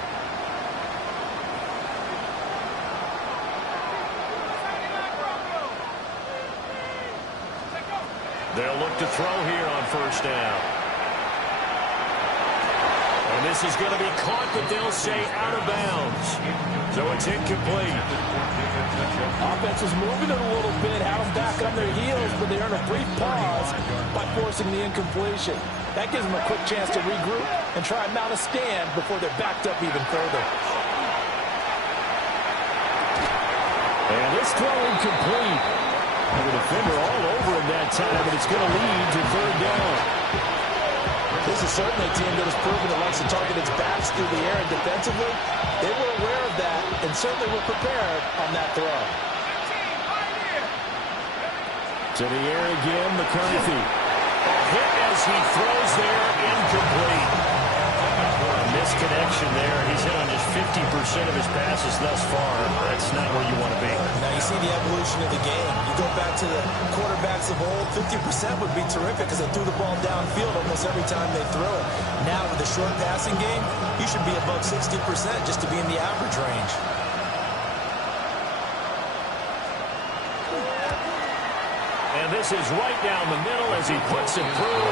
They'll look to throw here on 1st down. And this is going to be caught, but they'll say out of bounds. So it's incomplete. Offense is moving it a little bit, have them back on their heels, but they earn a brief pause by forcing the incompletion. That gives them a quick chance to regroup and try and mount a stand before they're backed up even further. And this throw incomplete. And the defender all over him that time, but it's going to lead to 3rd down. This is certainly a team that has proven it likes to target its backs through the air and defensively. They were aware of that and certainly were prepared on that throw. To the air again, McCarthy. A hit as he throws there, incomplete. A misconnection there. He's hit on just 50% of his passes thus far. That's not where you want to be. Now you see the evolution of the game. You go back to the quarterbacks of old, 50% would be terrific because they threw the ball downfield almost every time they threw it. Now with the short passing game, you should be above 60% just to be in the average range. And this is right down the middle as he puts it through.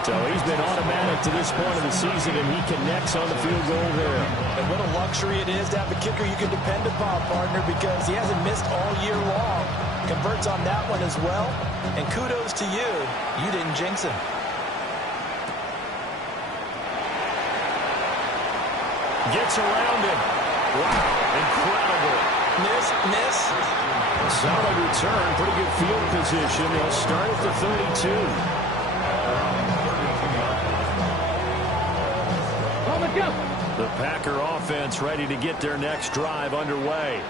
So he's been automatic to this point of the season, and he connects on the field goal there. And what a luxury it is to have a kicker you can depend upon, partner, because he hasn't missed all year long. Converts on that one as well. And kudos to you. You didn't jinx him. Gets around him. Wow, incredible. Miss. Solid return, pretty good field position. They'll start at the 32. The Packer offense ready to get their next drive underway.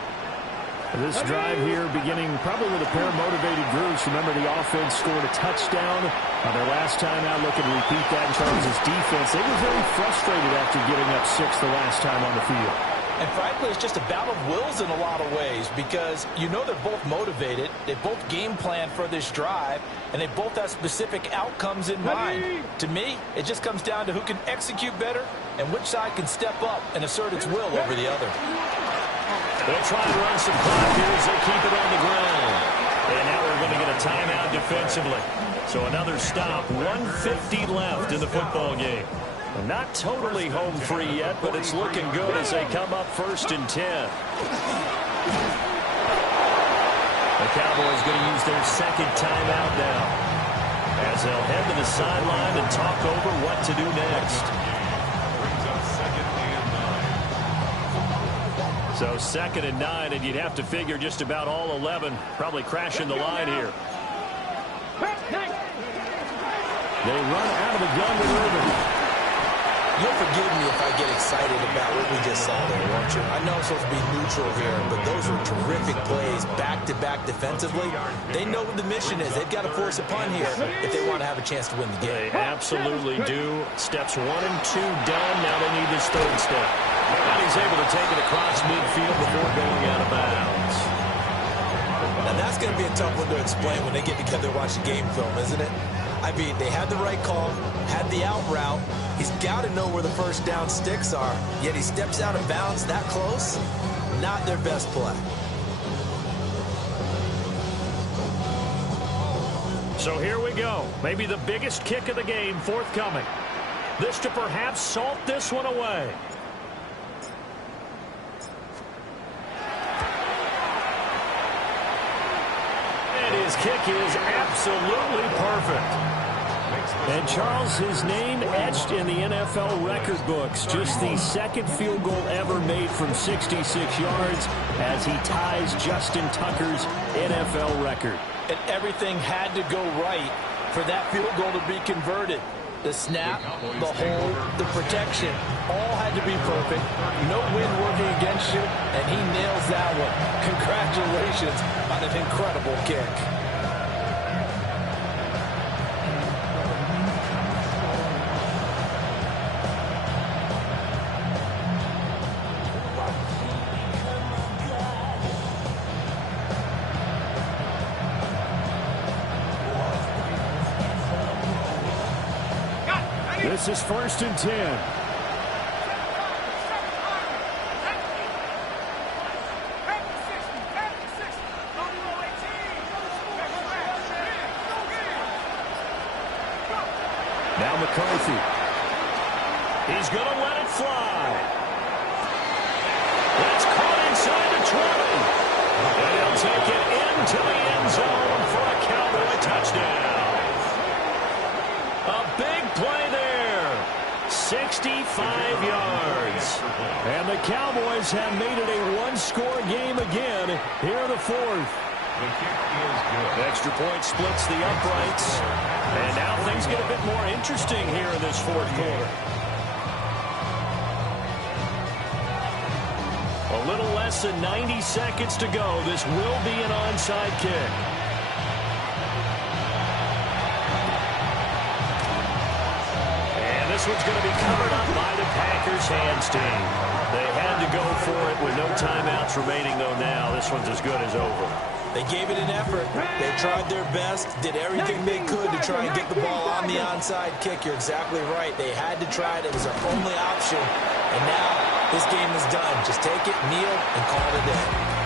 This drive here beginning probably with a pair of motivated groups. Remember, the offense scored a touchdown on their last time out. Looking to repeat that in terms of defense. They were very frustrated after giving up 6 the last time on the field. And frankly, it's just a battle of wills in a lot of ways because you know they're both motivated, they both game plan for this drive, and they both have specific outcomes in mind. To me, it just comes down to who can execute better and which side can step up and assert its will over the other. They'll try and run some clock here as they keep it on the ground. And now we're going to get a timeout defensively. So another stop, 1:50 left in the football game. Not totally home free yet, but it's looking good as they come up 1st and 10. The Cowboys going to use their second timeout now as they'll head to the sideline and talk over what to do next. So 2nd and 9, and you'd have to figure just about all 11 probably crashing the line here. They run out of the gun with Irvin. You'll forgive me if I get excited about what we just saw there, won't you? I know I'm supposed to be neutral here, but those were terrific plays back-to-back defensively. They know what the mission is. They've got to force a punt here if they want to have a chance to win the game. They absolutely do. Steps 1 and 2 done. Now they need this 3rd step. And he's able to take it across midfield before going out of bounds. Now that's going to be a tough one to explain when they get together and watch the game film, isn't it? I mean, they had the right call, had the out route. He's got to know where the first down sticks are, yet he steps out of bounds that close. Not their best play. So here we go. Maybe the biggest kick of the game forthcoming. This to perhaps salt this one away. And his kick is absolutely perfect. And Charles, his name etched in the NFL record books. Just the 2nd field goal ever made from 66 yards as he ties Justin Tucker's NFL record. And everything had to go right for that field goal to be converted. The snap, the hold, the protection, all had to be perfect. No wind working against you, and he nails that one. Congratulations on an incredible kick. This is 1st and 10. Now McCarthy. He's going to let it fly. That's caught inside the 20. And he'll take it into the end zone for a Cowboy touchdown. A big play there. 65 yards. And the Cowboys have made it a one-score game again here in the 4th. The kick is good. Extra point splits the uprights. And now things get a bit more interesting here in this 4th quarter. A little less than 90 seconds to go. This will be an onside kick. This one's going to be covered up by the Packers hands team. They had to go for it with no timeouts remaining, though, now. This one's as good as over. They gave it an effort. They tried their best, did everything they could to try and get the ball on the onside kick. You're exactly right. They had to try it. It was their only option. And now this game is done. Just take it, kneel, and call it a day.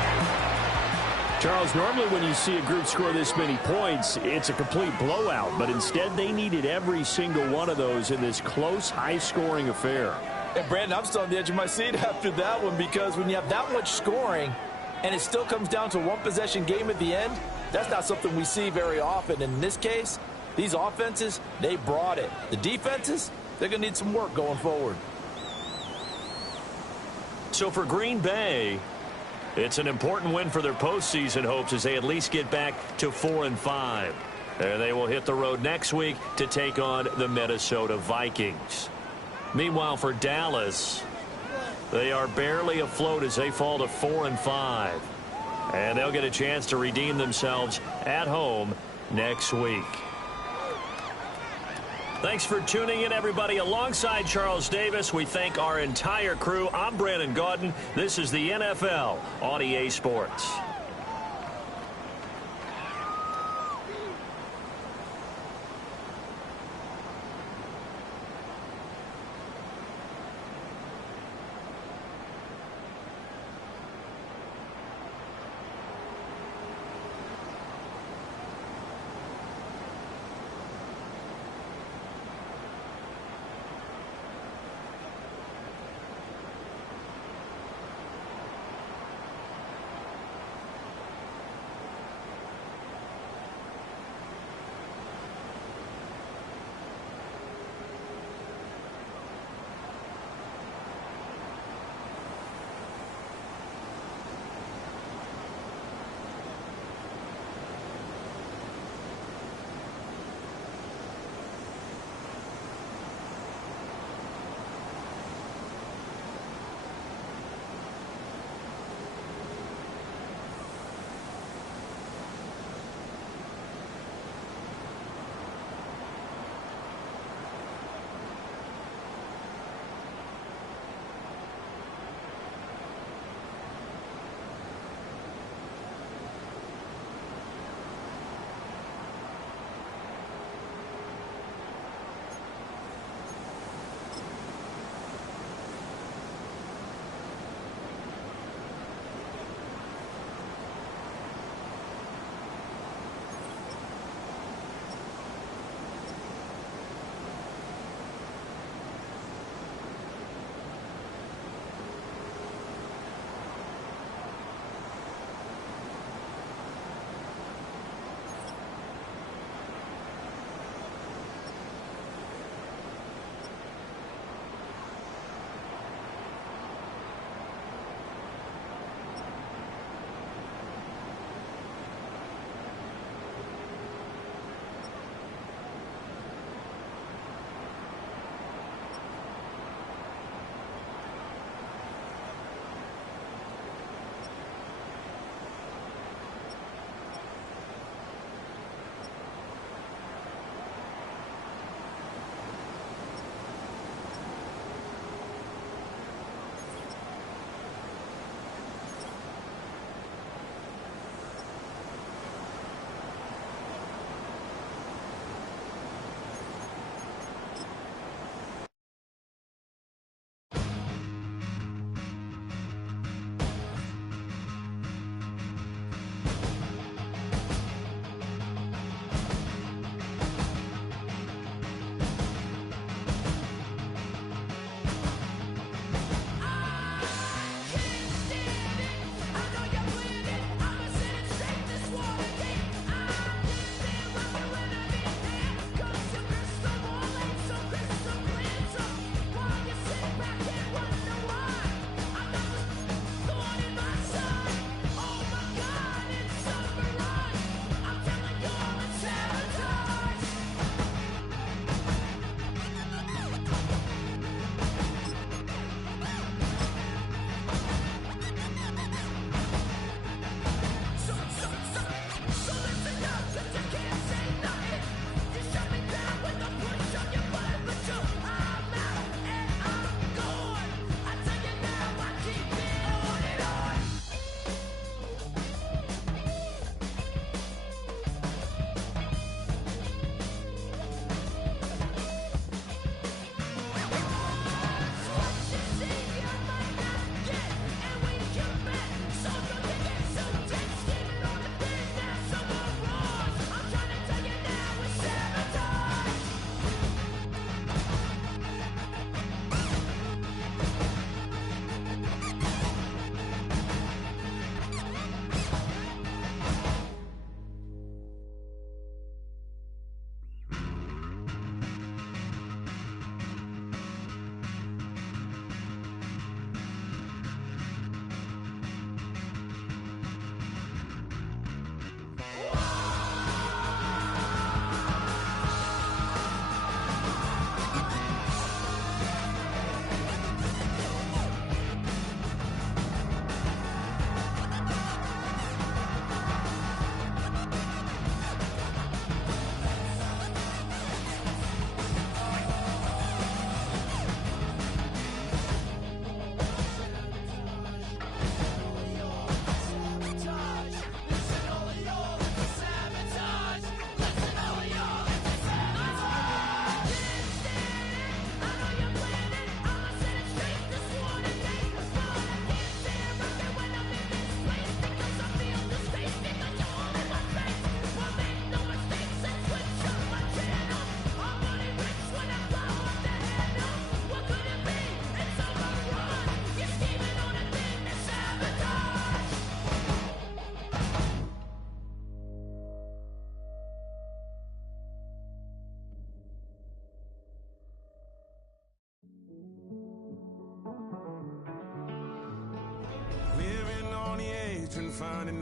Charles, normally when you see a group score this many points, it's a complete blowout. But instead, they needed every single one of those in this close, high-scoring affair. And, Brandon, I'm still on the edge of my seat after that one because when you have that much scoring and it still comes down to a one-possession game at the end, that's not something we see very often. And in this case, these offenses, they brought it. The defenses, they're going to need some work going forward. So for Green Bay, it's an important win for their postseason hopes as they at least get back to 4-5. And they will hit the road next week to take on the Minnesota Vikings. Meanwhile, for Dallas, they are barely afloat as they fall to 4-5. And they'll get a chance to redeem themselves at home next week. Thanks for tuning in, everybody. Alongside Charles Davis, we thank our entire crew. I'm Brandon Gaudin. This is the NFL on EA Sports.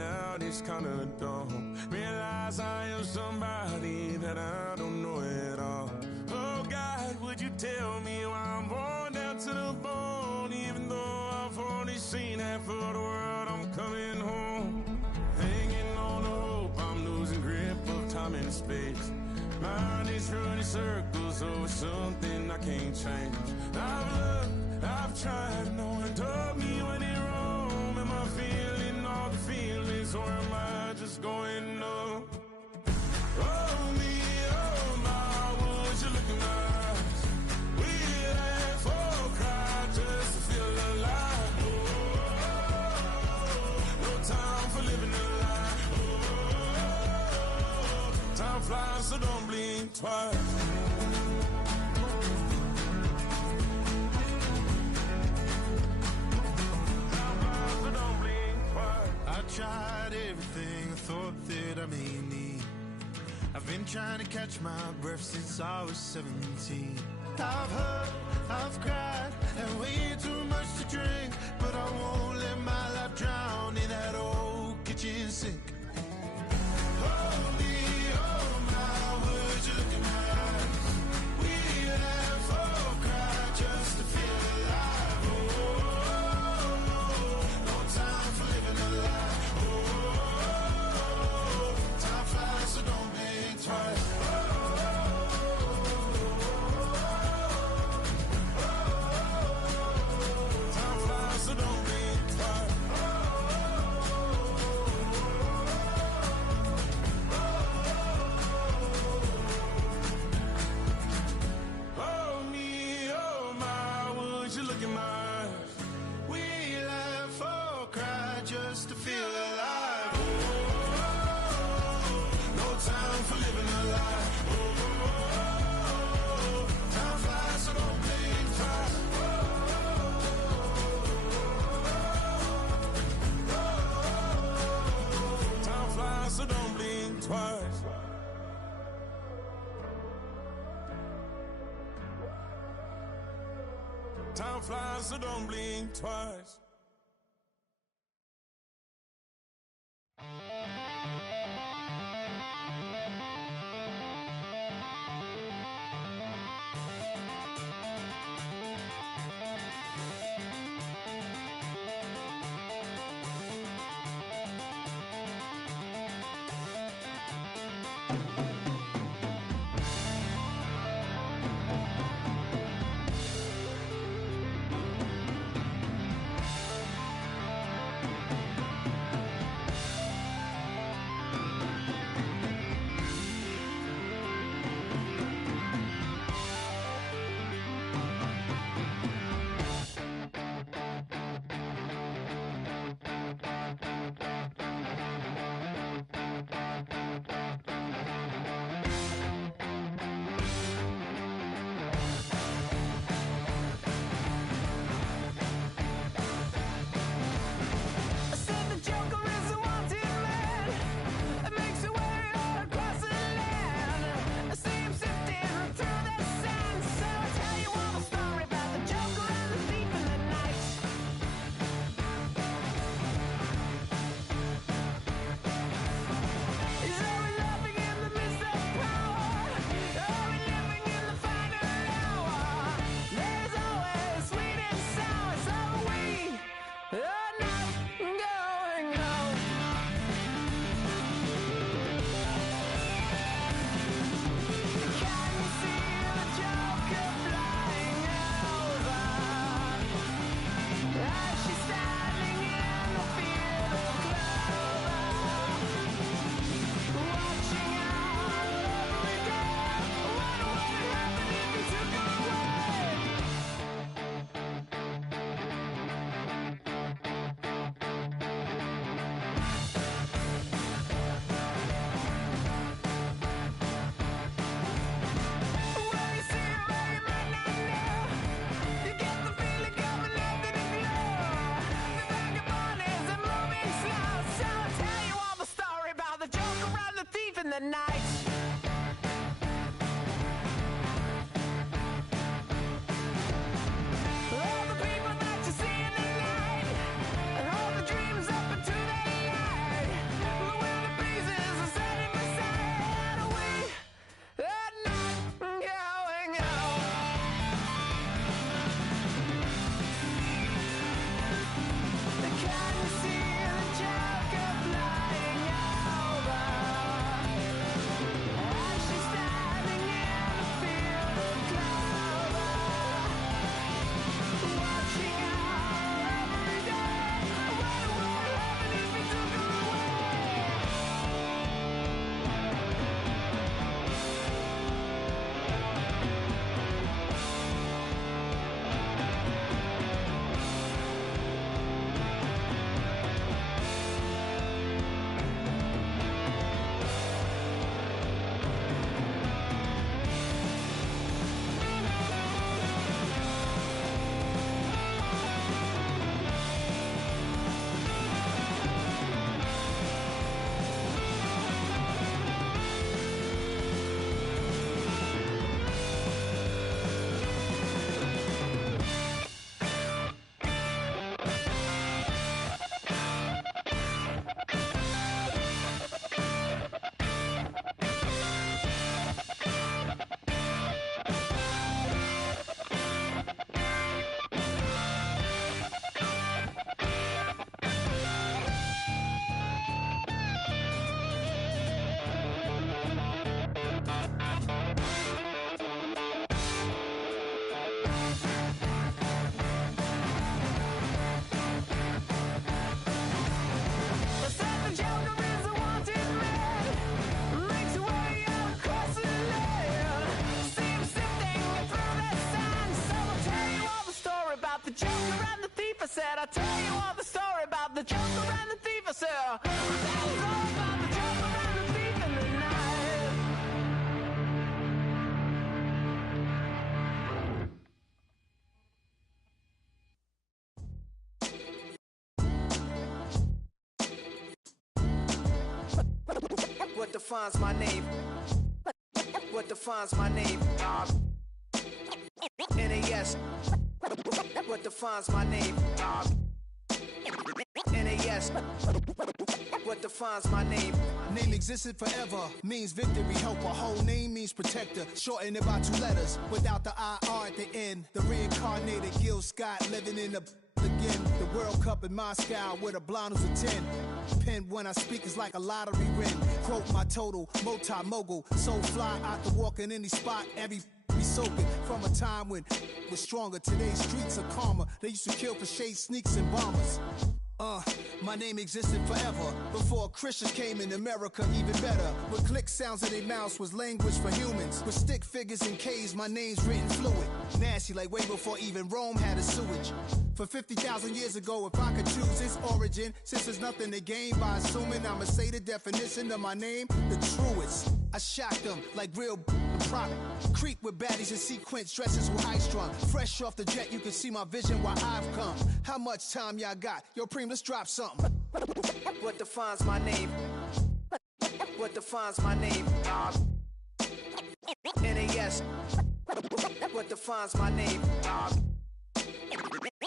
out is kinda dumb. Realize I am somebody that I don't know at all. Oh God, would you tell me why I'm worn down to the bone? Even though I've only seen half of the world, I'm coming home. Hanging on the hope, I'm losing grip of time and space. Mind is running circles over something I can't change. I've loved, I've tried, no one told me when it wrong. Am I feeling all the feelings, or am I just going numb? Oh me, oh my, would you look in my eyes? We laugh or cry just to feel alive. Oh, no time for living a lie. Oh, time flies, so don't blink twice. I tried everything I thought that I may need. I've been trying to catch my breath since I was 17. I've hurt, I've cried, and way too much to drink. But I won't let my life drown in that old kitchen sink. Oh me, oh my, would you look in my eyes? We laugh or cry just to feel alive. Oh, no time for living a lie. Oh, time flies, so don't blink twice. Time flies, so don't blink twice. Oh me, oh my, would you look in my eyes? We laugh or cry just to feel alive. Oh, no time for living a lie. Oh, time flies, so don't blink twice. Time flies, so don't blink twice. Time flies, so don't blink twice. said, I'll tell you all the story about the joker and the thief. I said, I'll tell you all about the joker and the thief in the night. What defines my name? What defines my name? NAS. What defines my name? NAS. What defines my name? Name existed forever, means victory, helper. Whole name means protector, shortened it by 2 letters, without the IR at the end. The reincarnated Gil Scott, living in the again. The World Cup in Moscow, with a blonde who's a 10. Pen when I speak is like a lottery win. Quote my total, multi-mogul. So fly out to walk in any spot, every be soaking. From a time when was stronger, today's streets are calmer. They used to kill for shade sneaks and bombers. My name existed forever. Before Christians came in America, even better. With click sounds in their mouths was language for humans. With stick figures and K's, my name's written fluid. Nasty like way before even Rome had a sewage. For 50,000 years ago, if I could choose its origin, since there's nothing to gain by assuming, I'ma say the definition of my name, the truest. I shocked them like real prop. Creep with baddies in sequence, dresses with high strung. Fresh off the jet, you can see my vision while I've come. How much time y'all got? Yo, Preem, let's drop something. What defines my name? What defines my name? NAS. What defines my name?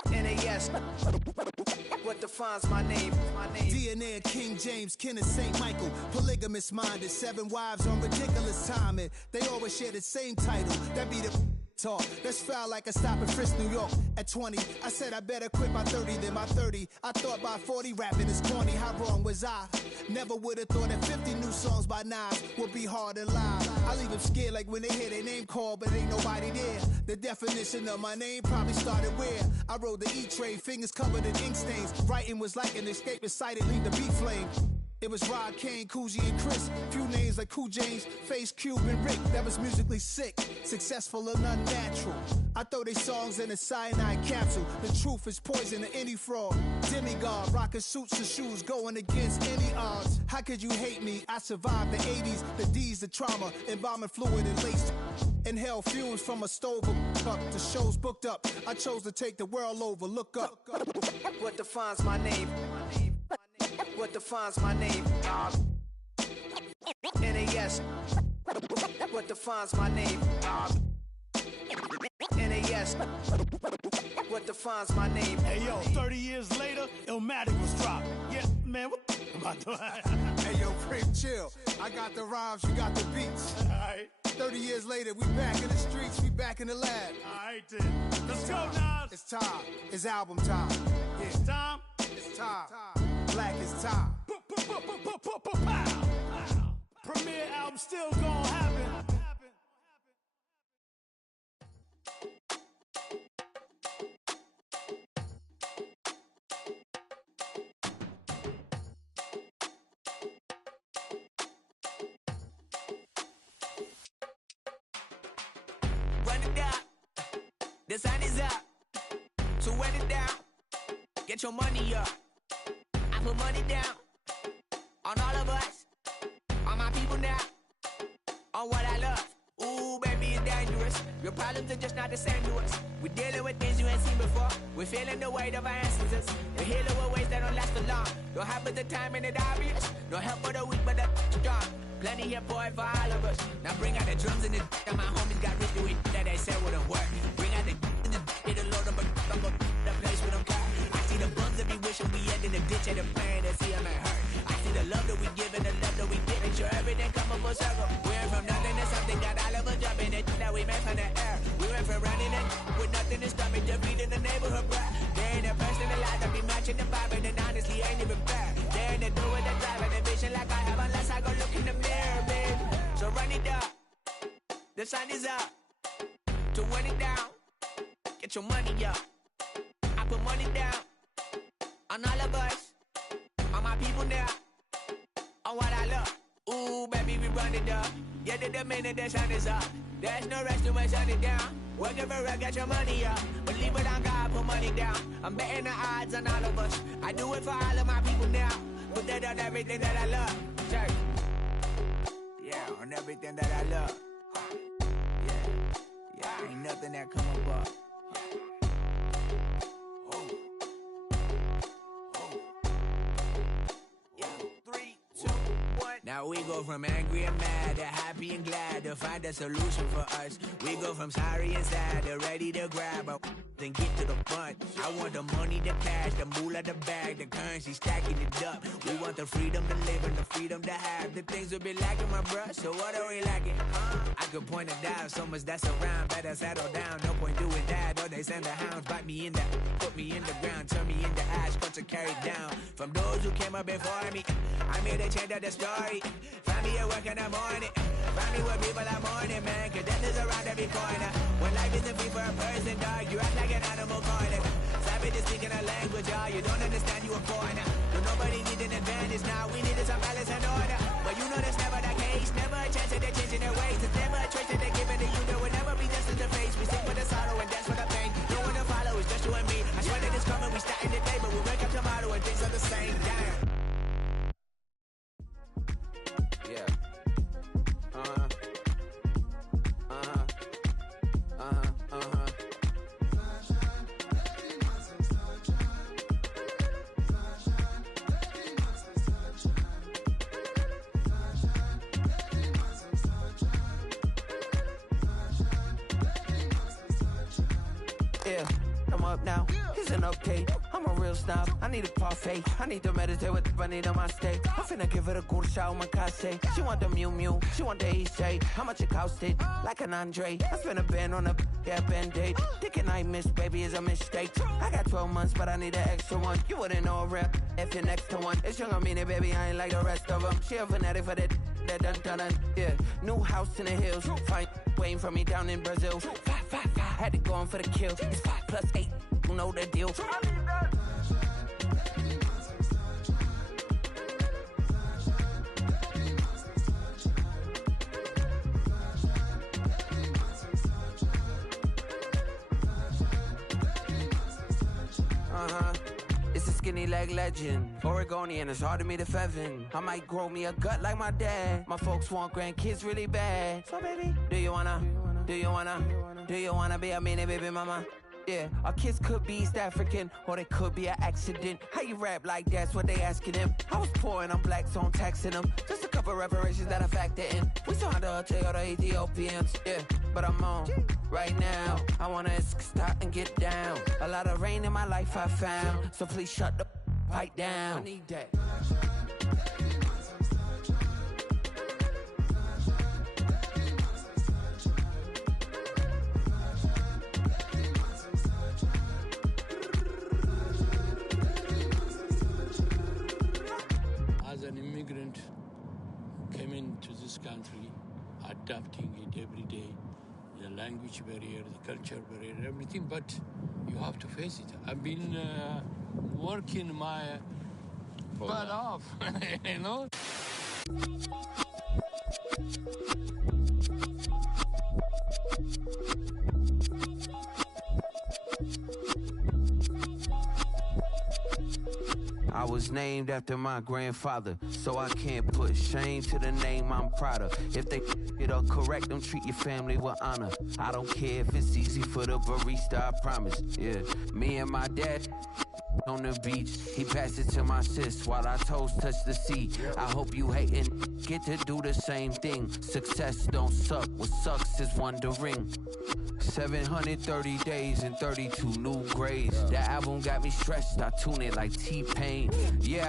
NAS. What defines my name? DNA of King James, kin of St. Michael. Polygamous minded, 7 wives on ridiculous timing. They always share the same title. That be the talk. That's foul like a stop in Frisk, New York. At 20, I said I better quit by 30 than my 30. I thought by 40 rapping is corny. How wrong was I? Never would have thought that 50 new songs by Nas would be hard and live. I leave them scared like when they hear their name called, but ain't nobody there. The definition of my name probably started where I rode the E-train, fingers covered in ink stains. Writing was like an escape inside it, leave the beat flame. It was Rod Kane, Coogee, and Chris. Few names like Cool James, Face, Cube, and Rick. That was musically sick, successful and unnatural. I throw they songs in a cyanide capsule. The truth is poison to any fraud. Demigod, rocking suits and shoes, going against any odds. How could you hate me? I survived the 80s, the D's, the trauma, embalming fluid and laced. Inhale fumes from a stove up. The show's booked up. I chose to take the world over. Look up. What defines my name? What defines my name? NAS. What defines my name? NAS. What defines my name? Hey yo, 30 years later, Illmatic was dropped. Yeah, man, what about that? Hey yo, Preem, chill. I got the rhymes, you got the beats. Alright. 30 years later, we back in the streets, we back in the lab. Alright then. Let's go, Nas. It's time. It's album time. Yeah. It's time. It's time. Black is time. Premiere album still gonna happen. Run it down. The sun is up. So run it down. Get your money up. I put money down on all of us, on my people now, on what I love. Ooh, baby, it's dangerous. Your problems are just not the same to us. We're dealing with things you ain't seen before. We're feeling the weight of our ancestors. We're healing with ways that don't last long. Don't have but the time and it obvious. No help for the weak, but the strong. Plenty here for it for all of us. Now bring out the drums and the and my homies got rich doing that they said wouldn't work. Bring out the and the load them, but the place with them car. I see the bums that be wishing we end in the ditch and the pain that see them ain't hurt. I see the love that we give and the love that we get. Make sure everything come up full circle. We went from nothing to something, got all of us jumping it that we made from the air. We went from running it with nothing to stop it, just beating the neighborhood bruh. They ain't the person alive that be matching the vibe, and honestly ain't even fair. They ain't the do with the drive and the vision like I have unless I go look in the mirror, babe. So run it up, the sun is up. To run it down, get your money up. I put money down on all of us, on my people now, on what I love. Ooh, baby, we run it up. Yeah, the minute the sun is up, there's no rest to my sun it down. Working for real, get your money up. Believe it on God, put money down. I'm betting the odds on all of us. I do it for all of my people now. Put that on everything that I love. Church. Yeah, on everything that I love. Yeah, ain't nothing that come above. Now we go from angry and mad to happy and glad to find a solution for us. We go from sorry and sad to ready to grab a then get to the front. I want the money, the cash, the moolah, the bag, the currency, stacking it up. We want the freedom to live and the freedom to have. The things will be lacking, my bruh, so what are we lacking? I could point it down, so much that's around. Better settle down, no point doing that. Or they send the hounds, bite me in the, put me in the ground, turn me into ash, cut to carry down. From those who came up before me, I'm here to change up the story. Find me at work in the morning. Find me where people are mourning, man. Cause death is around every corner. When life isn't free for a person, dog, you act like an animal corner. Savage is speaking a language, y'all. You don't understand, you a foreigner. But nobody needs an advantage now. We needed some balance and order. But you know that's never the case. Never a chance that they're changing their ways. It's never a choice that they're giving to you. There will never be justice to face. We sing for the sorrow and dance for the pain. No one to follow, it's just you and me. I swear that it's coming, we starting today. But we wake up tomorrow and things are the same. Damn. Yeah. Yeah, I'm up now. Isn't okay. I'm a real snob. I need a parfait. I need to meditate with the bunny on my stay. I'm finna give it a good shot with my case. She want the Mew Mew. She want the EJ. How much it costed? Like an Andre. I spent a band on a band-aid. Thinking I miss, baby, is a mistake. I got 12 months, but I need an extra one. You wouldn't know a rap if you're next to one. It's young, I mean it, baby. I ain't like the rest of them. She a fanatic for that dun. Yeah, new house in the hills. Fine, waiting for me down in Brazil. 5. Had to go on for the kill. It's 5 + 8. You know the deal. It's a skinny leg legend. Oregonian, it's hard to meet a Fevin. I might grow me a gut like my dad. My folks want grandkids really bad. So baby, do you wanna be a mini baby mama? Yeah, our kids could be East African, or they could be an accident. How you rap like that's what they asking him? I was poor and I'm black, so I'm taxing them. Just a couple reparations that I factor in. We saw the other Ethiopians, yeah, but I'm on right now. I wanna stop and get down. A lot of rain in my life I found, so please shut the fight down. I need that. As an immigrant, came into this country, adapting it every day, the language barrier, the culture barrier, everything, but you have to face it. I've been working my butt off, you know? I was named after my grandfather, so I can't put shame to the name I'm proud of. If they it up correct, them treat your family with honor. I don't care if it's easy for the barista, I promise. Yeah, me and my dad on the beach, he passed it to my sis while our toes touch the sea. I hope you hatin' get to do the same thing. Success don't suck, what sucks is wondering. 730 days and 32 new grades. That album got me stressed, I tune it like T-Pain. Yeah.